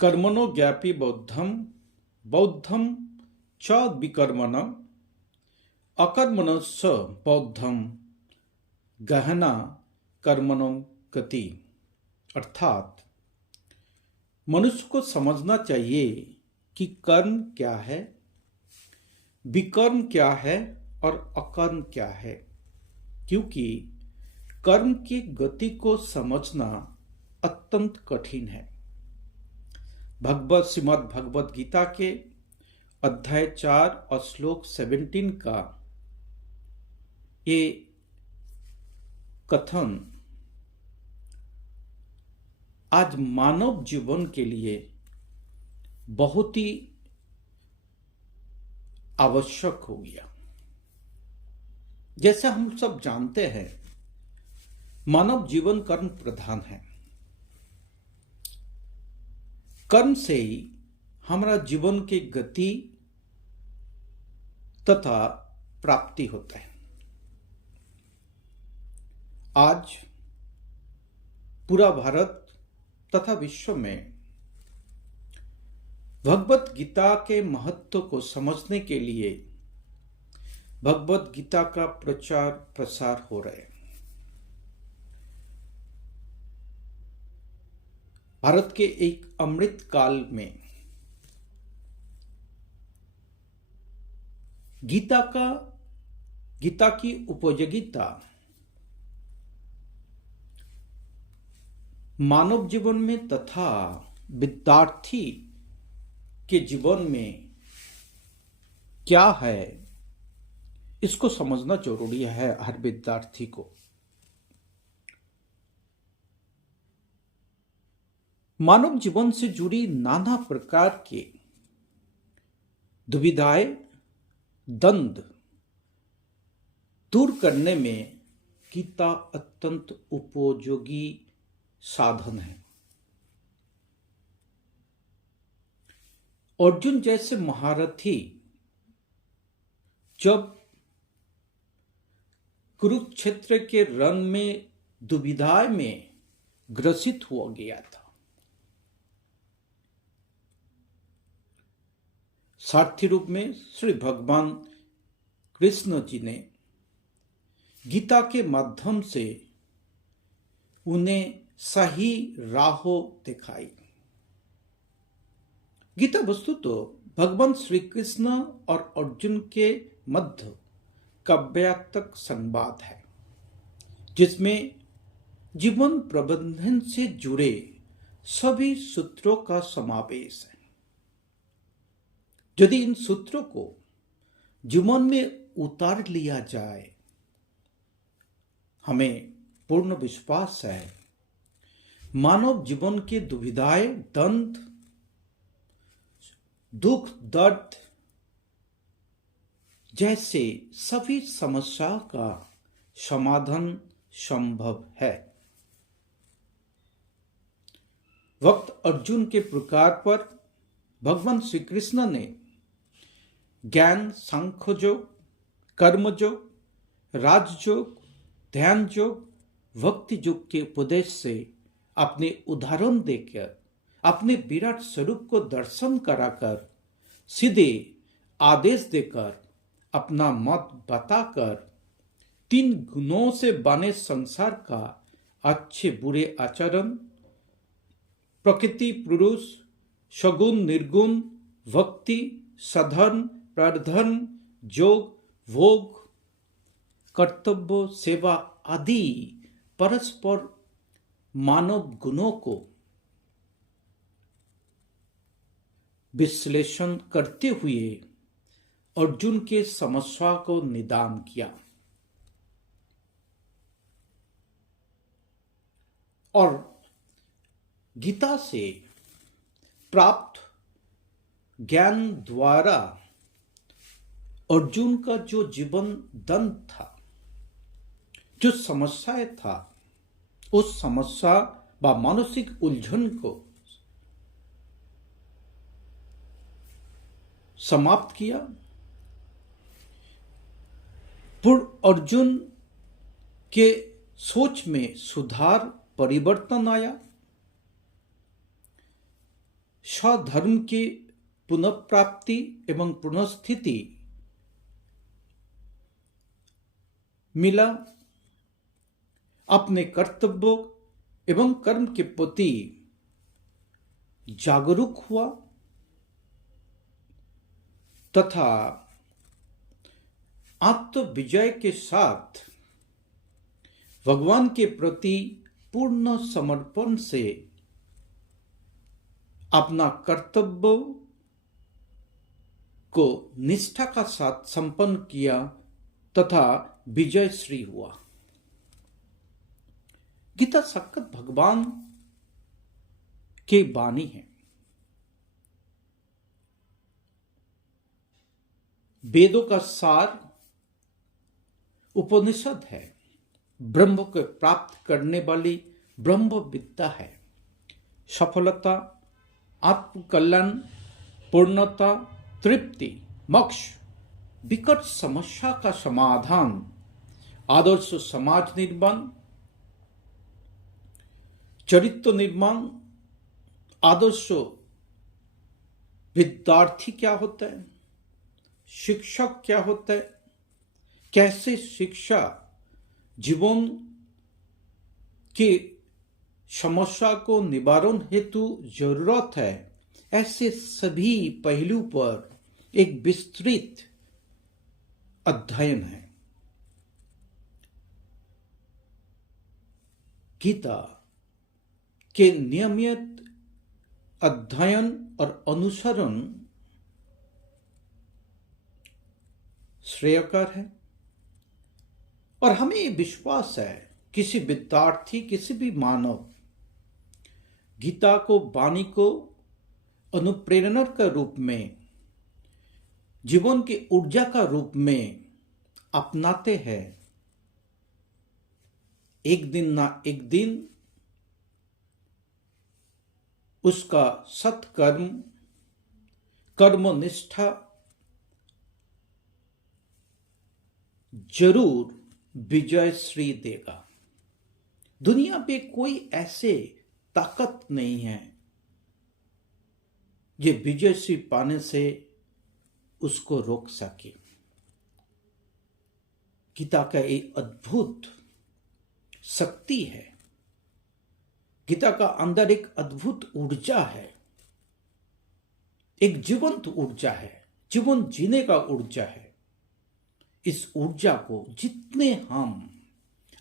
कर्मणो ज्ञापि बौद्धम बौद्धम च विकर्मण अकर्मणस्य बौद्धम गहना कर्मणो गति। अर्थात मनुष्य को समझना चाहिए कि कर्म क्या है, विकर्म क्या है और अकर्म क्या है, क्योंकि कर्म की गति को समझना अत्यंत कठिन है। श्रीमद् भगवत गीता के अध्याय 4 और श्लोक 17 का ये कथन आज मानव जीवन के लिए बहुत ही आवश्यक हो गया। जैसा हम सब जानते हैं, मानव जीवन कर्म प्रधान है। कर्म से ही हमारा जीवन की गति तथा प्राप्ति होता है। आज पूरा भारत तथा विश्व में भगवत गीता के महत्व को समझने के लिए भगवत गीता का प्रचार प्रसार हो रहा है। भारत के एक अमृत काल में गीता की उपयोगिता मानव जीवन में तथा विद्यार्थी के जीवन में क्या है, इसको समझना जरूरी है हर विद्यार्थी को। मानव जीवन से जुड़ी नाना प्रकार के दुविधाएं, द्वंद्व दूर करने में गीता अत्यंत उपयोगी साधन है। अर्जुन जैसे महारथी जब कुरुक्षेत्र के रण में दुविधा में ग्रसित हो गया था, सारथी रूप में श्री भगवान कृष्ण जी ने गीता के माध्यम से उन्हें सही राहों दिखाई। गीता वस्तु तो भगवान श्री कृष्ण और अर्जुन के मध्य काव्यात्मक संवाद है, जिसमें जीवन प्रबंधन से जुड़े सभी सूत्रों का समावेश है। यदि इन सूत्रों को जीवन में उतार लिया जाए, हमें पूर्ण विश्वास है मानव जीवन के दुविधाएं, द्वंद्व, दुख, दर्द जैसे सभी समस्या का समाधान संभव है। वक्त अर्जुन के प्रकार पर भगवान श्री कृष्ण ने ज्ञान, सांख्य योग, कर्म योग, राजयोग, ध्यान योग, भक्ति योग के उपदेश से अपने उदाहरण देकर, अपने विराट स्वरूप को दर्शन कराकर, सीधे आदेश देकर, अपना मत बताकर 3 गुणों से बने संसार का अच्छे बुरे आचरण, प्रकृति पुरुष, सगुण निर्गुण, भक्ति, साधन, प्रारधन, योग, भोग, कर्तव्य, सेवा आदि परस्पर मानव गुणों को विश्लेषण करते हुए अर्जुन के समस्या को निदान किया और गीता से प्राप्त ज्ञान द्वारा अर्जुन का जो जीवन द्वंद्व था, जो समस्याएं था, उस समस्या व मानसिक उलझन को समाप्त किया। पूर्व अर्जुन के सोच में सुधार, परिवर्तन आया। स्वधर्म की पुनఃप्राप्ति एवं पुनःस्थिति मिला, अपने कर्तव्यों एवं कर्म के प्रति जागरूक हुआ तथा आत्म विजय के साथ भगवान के प्रति पूर्ण समर्पण से अपना कर्तव्य को निष्ठा का साथ संपन्न किया तथा विजयश्री हुआ। गीता साक्षात भगवान के वाणी है। वेदों का सार उपनिषद है, ब्रह्म को प्राप्त करने वाली ब्रह्म विद्या है। सफलता, आत्म कल्याण, पूर्णता, तृप्ति, मोक्ष, विकट समस्या का समाधान, आदर्श समाज निर्माण, चरित्र निर्माण, आदर्श विद्यार्थी क्या होता है, शिक्षक क्या होता है, कैसे शिक्षा जीवन की समस्या को निवारण हेतु जरूरत है, ऐसे सभी पहलू पर एक विस्तृत अध्ययन है। गीता के नियमित अध्ययन और अनुसरण श्रेयकर है और हमें विश्वास है किसी विद्यार्थी, किसी भी मानव गीता को वाणी को अनुप्रेरणा का रूप में, जीवन की ऊर्जा का रूप में अपनाते हैं, एक दिन ना एक दिन उसका सत्कर्म, कर्मनिष्ठा जरूर विजयश्री देगा। दुनिया पे कोई ऐसे ताकत नहीं है जो विजयश्री पाने से उसको रोक सके। गीता का एक अद्भुत शक्ति है, गीता का अंदर एक अद्भुत ऊर्जा है, एक जीवंत ऊर्जा है, जीवन जीने का ऊर्जा है। इस ऊर्जा को जितने हम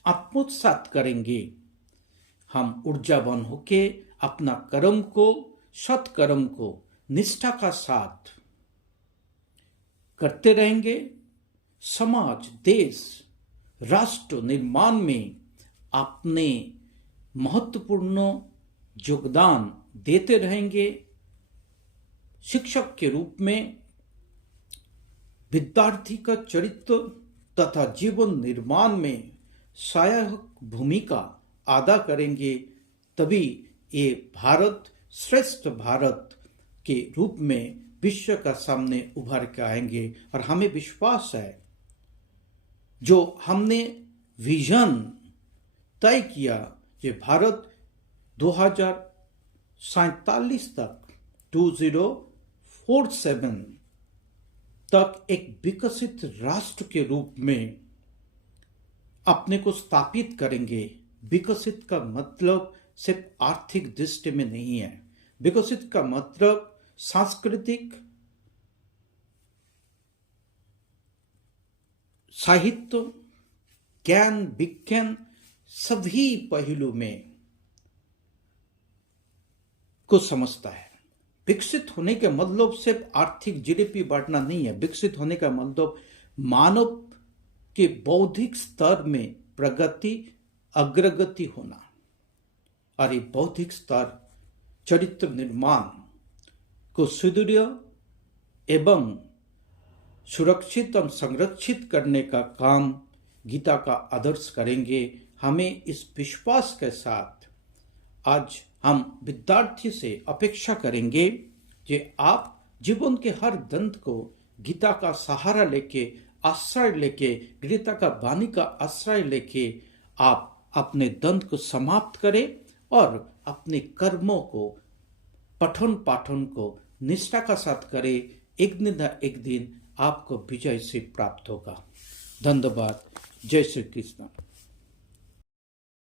आत्मसात करेंगे, हम ऊर्जावान होके अपना कर्म को, सत्कर्म को निष्ठा का साथ करते रहेंगे, समाज, देश, राष्ट्र निर्माण में अपने महत्वपूर्ण योगदान देते रहेंगे। शिक्षक के रूप में विद्यार्थी का चरित्र तथा जीवन निर्माण में सहायक भूमिका अदा करेंगे, तभी ये भारत श्रेष्ठ भारत के रूप में विश्व का सामने उभर के आएंगे। और हमें विश्वास है जो हमने विजन तय किया कि भारत 2047 तक 2047 तक एक विकसित राष्ट्र के रूप में अपने को स्थापित करेंगे। विकसित का मतलब सिर्फ आर्थिक दृष्टि में नहीं है, विकसित का मतलब सांस्कृतिक, साहित्य, ज्ञान, विज्ञान सभी पहलू में को समझता है। विकसित होने का मतलब सिर्फ आर्थिक जीडीपी बढ़ना नहीं है। विकसित होने का मतलब मानव के बौद्धिक स्तर में प्रगति, अग्रगति होना, और ये बौद्धिक स्तर चरित्र निर्माण को सुदृढ़ एवं सुरक्षित और संरक्षित करने का काम गीता का आदर्श करेंगे। हमें इस विश्वास के साथ आज हम विद्यार्थी से अपेक्षा करेंगे कि आप जीवन के हर दंड को गीता का सहारा लेके, आश्रय लेके, गीता का वाणी का आश्रय लेके आप अपने दंड को समाप्त करें और अपने कर्मों को पठन पाठन को निष्ठा का साथ करें, एक दिन न एक दिन आपको विजय से प्राप्त होगा। धन्यवाद। जय श्री कृष्ण।